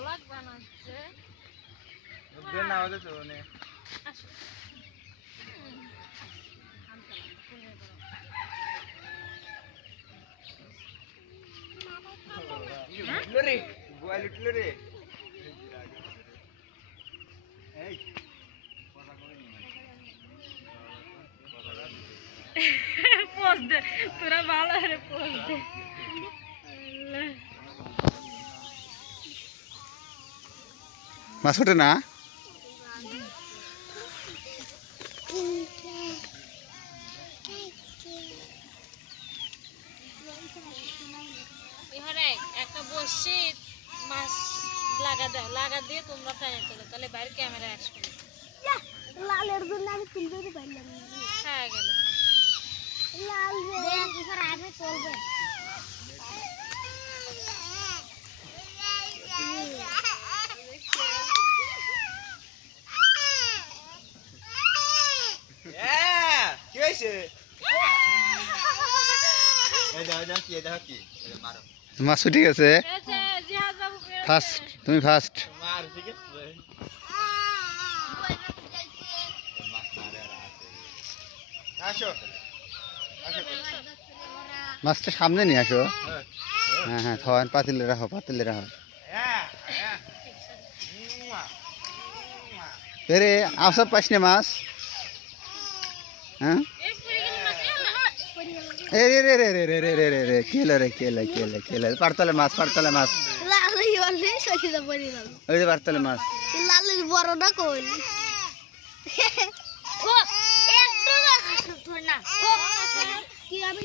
blog বানাচ্ছে দেন না হচ্ছে তো নে আসো উঠলো রে গোয়াল উঠলো রে এই পোজ দে তোরা ভালো রে পোজ দে মাছ ওঠে না এখানে একটা বসি মাছ লাগা দাও লাগা দিয়ে তোমরা টাইম করো তাহলে বাইরে ক্যামেরা আসবে লালের জন্য আমি তুলতে পারলাম না হয়ে গেল লাল এবার আমি চলবে কি হইছে এই দাও কি দাও কি মারো মাছ উঠে গেছে জিহাদ বাবু ফার্স্ট তুমি ফার্স্ট মার ঠিক আছে মাছ মারে আর আছে আসো আসো মাছটা সামনে নিয়ে আসো হ্যাঁ হ্যাঁ খাওয়ান পাতিলে রাখো হ্যাঁ এরে আওসব পাইস না মাছ হ্যাঁ এ রে রে রে রে রে রে রে রে রে কেলে পারতলে মাছ লাল ইওলে সরিদা পড়ি গেল ওই যে পারতলে মাছ লালের বড়টা কই ও একটু ধর না কি আমি